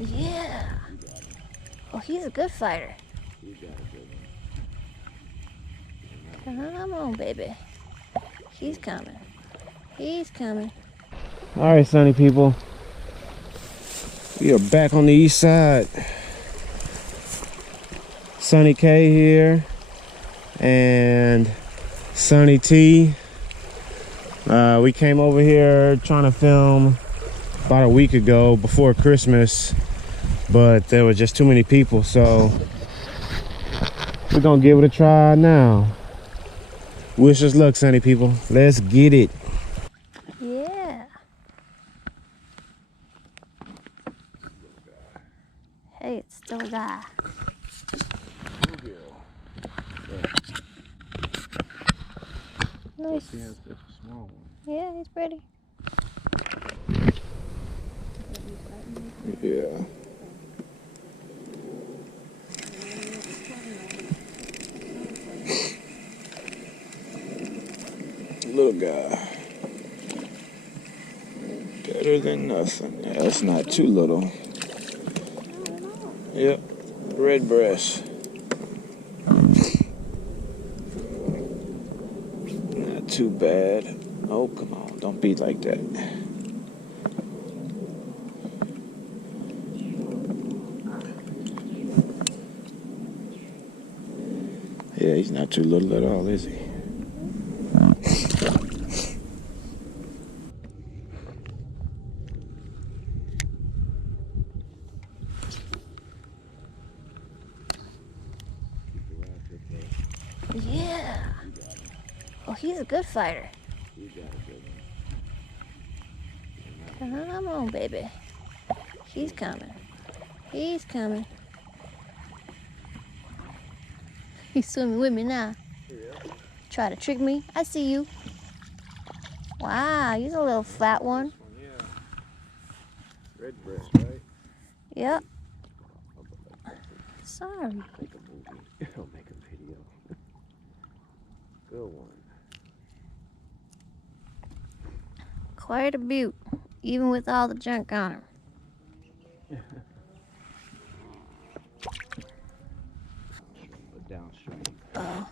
Yeah. Oh, he's a good fighter. Come on, baby. He's coming. He's coming. All right, Sunny people. We are back on the east side. Sunny K here and Sunny T. We came over here trying to film about a week ago before Christmas, but there were just too many people, so we're gonna give it a try now. Wish us luck, Sunny people. Let's get it. Yeah. Hey, it's still a guy. Nice. Yeah, he's pretty. Yeah. Little guy. Better than nothing. Yeah, it's not too little. Yep. Red breast. Not too bad. Oh, come on. Don't be like that. Yeah, he's not too little at all, is he? Yeah. Oh, he's a good fighter. Come on, baby. He's coming. He's coming. He's swimming with me now. Try to trick me. I see you. Wow, he's a little fat one. Red breast, right? Yep. Sorry. Make a movie. I'll make a video. Good one. Quite a beaut, even with all the junk on him. Put downstream. Oh.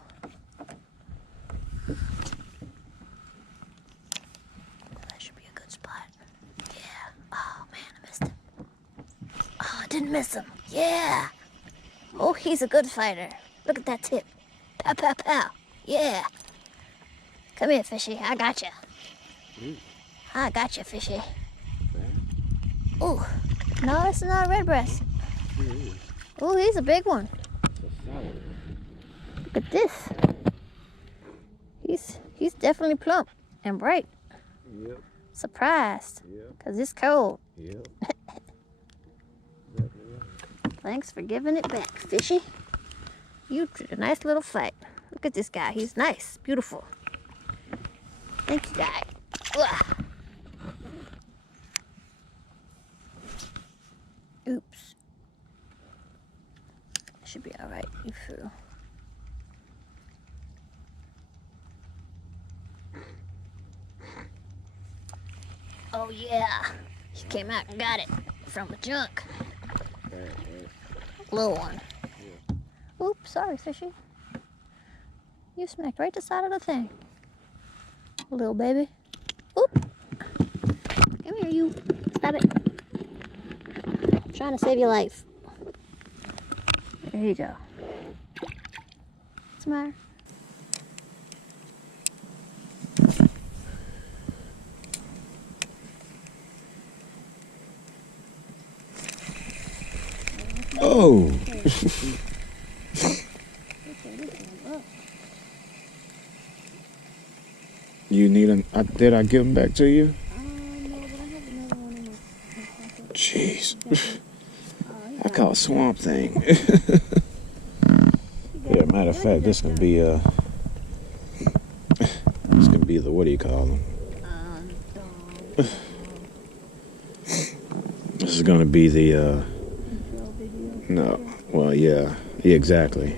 That should be a good spot. Yeah. Oh, man, I missed him. Oh, I didn't miss him. Yeah. Oh, he's a good fighter. Look at that tip. Pow, pow, pow. Yeah. Come here, fishy. I got you. I got you, fishy. Ooh. No, it's not a red breast. Ooh, he's a big one. Look at this. He's definitely plump and bright. Yep. Surprised. Yep. Because it's cold. Yep. Thanks for giving it back, fishy. You did a nice little fight. Look at this guy. He's nice. Beautiful. Thank you, guy. Ugh. Oops. Should be all right. You through. Oh, yeah. He came out and got it from the junk. Little one. Oops, sorry, fishy. You smacked right the side of the thing. Little baby. Oop. Come here, you. Stop it. I'm trying to save your life. There you go. What's the matter? Oh! You need him? Did I give him back to you? No, but I have another one in my pocket. Jeez. I call it Swamp Thing. Yeah, matter of fact, this can be the, what do you call them? This is gonna be the no, well, yeah, exactly.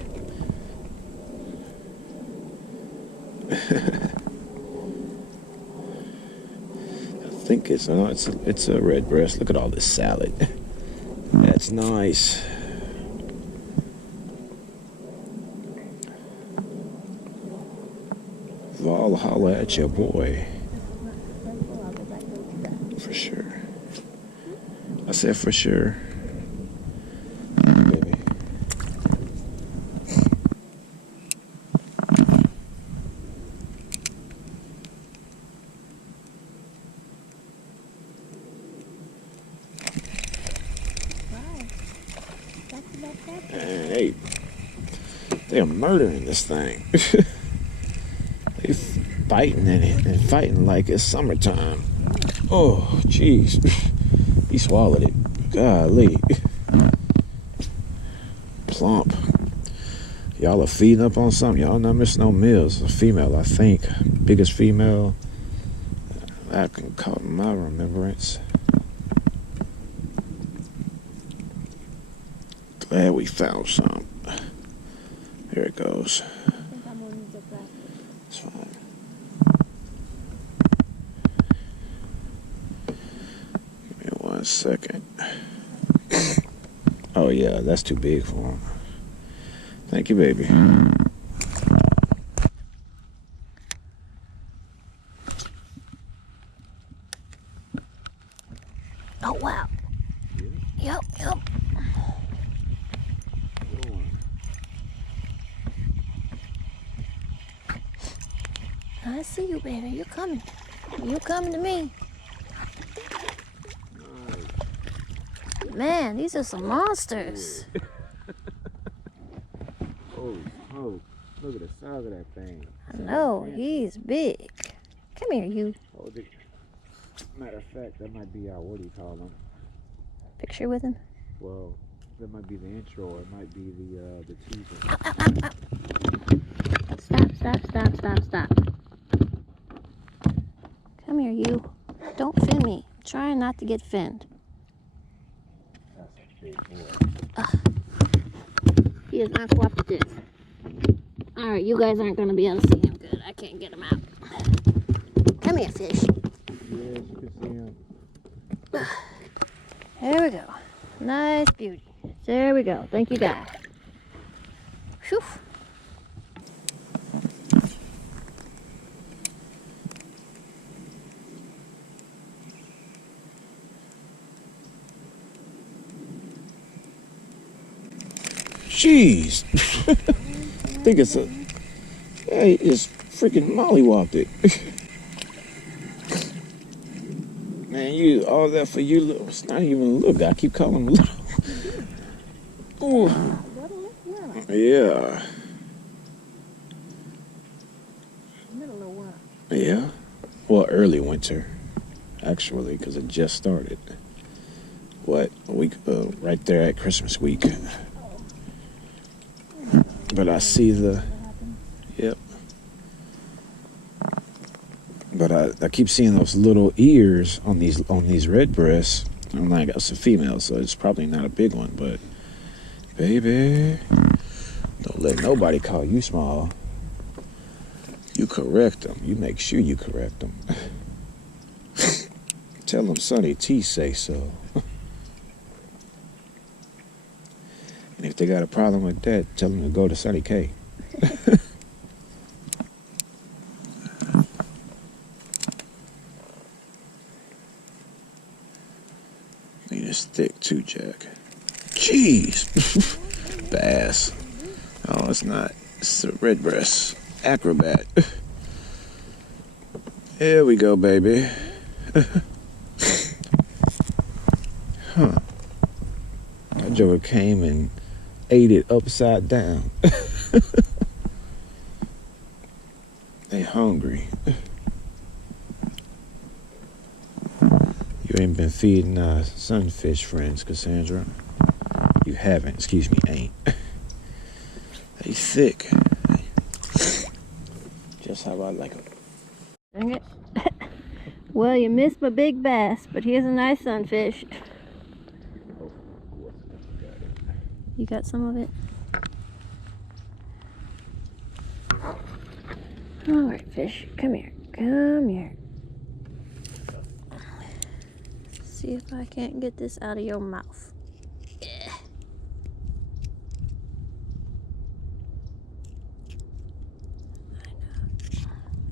I think it's a red breast. Look at all this salad. that's nice. I'll holler at your boy. For sure. I said for sure. Baby. Hey, they are murdering this thing. They fighting in it and fighting like it's summertime. Oh, jeez. He swallowed it. Golly. Plump. Y'all are feeding up on something. Y'all not missing no meals. A female, I think. Biggest female I can call in my remembrance. Glad we found some. Here it goes. It's fine. Give me 1 second. Oh yeah, that's too big for him. Thank you, baby. Oh, wow. Yup. I see you, baby. You're coming. You're coming to me. Man, these are some monsters. Oh, look at the size of that thing. I know, he's big. Come here, you. Oh, matter of fact, that might be our, what do you call them? Picture with him? Well, that might be the intro, or it might be the teaser. Stop. Come here, you. Don't fin me. I'm trying not to get finned. That's a big boy. He is not cooperative. Alright, you guys aren't going to be able to see him good. I can't get him out. Come here, fish. Yes, you can see him. There we go. Nice beauty. There we go. Thank you, guys. Whew. Jeez. I think it's a... Yeah, he just freaking mollywopped it. Man, all that for you little... It's not even little. I keep calling him little. Ooh. Yeah. Yeah. Well, early winter, actually, because it just started. What? A week... right there at Christmas week. But I see the... Yep. But I keep seeing those little ears on these red breasts. I'm like, that's a female, so it's probably not a big one, but... Baby, don't let nobody call you small. You correct them. You make sure you correct them. Tell them Sonny T say so. And if they got a problem with that, tell them to go to Sonny K. Need a stick too, Jack. Jeez. Bass. Oh, it's not. It's a red breast. Acrobat. Here we go, baby. Huh. That joker came and ate it upside down. They hungry. You ain't been feeding sunfish friends, Cassandra. You haven't, excuse me, ain't. They thick. Just how I like them. Dang it. Well, you missed my big bass, but here's a nice sunfish. You got some of it? Alright, fish. Come here. Come here. See if I can't get this out of your mouth. Yeah.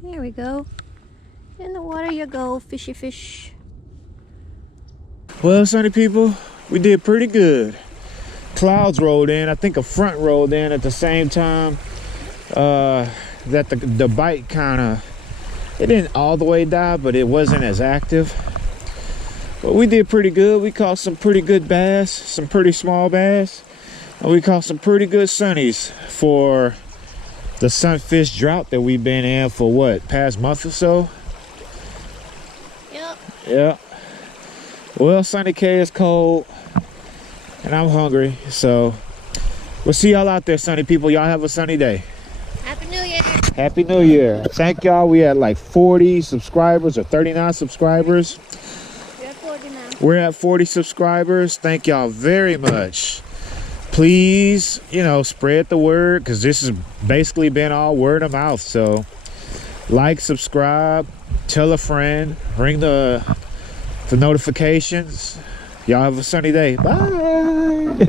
There we go. In the water you go, fishy fish. Well, sunny people, we did pretty good. Clouds rolled in. I think a front rolled in at the same time that the bite kind of, it didn't all the way die, but it wasn't as active. But we did pretty good. We caught some pretty good bass, some pretty small bass. And we caught some pretty good sunnies for the sunfish drought that we've been in for what, past month or so? Yep. Yeah. Well, Sunny K is cold and I'm hungry, so we'll see y'all out there, sunny people. Y'all have a sunny day. Happy New Year. Happy New Year. Thank y'all. We had like 40 subscribers or 39 subscribers. We're at 40 now. We're at 40 subscribers. Thank y'all very much. Please, you know, spread the word, because this has basically been all word of mouth. So like, subscribe, tell a friend, ring the notifications. Y'all have a sunny day. Bye.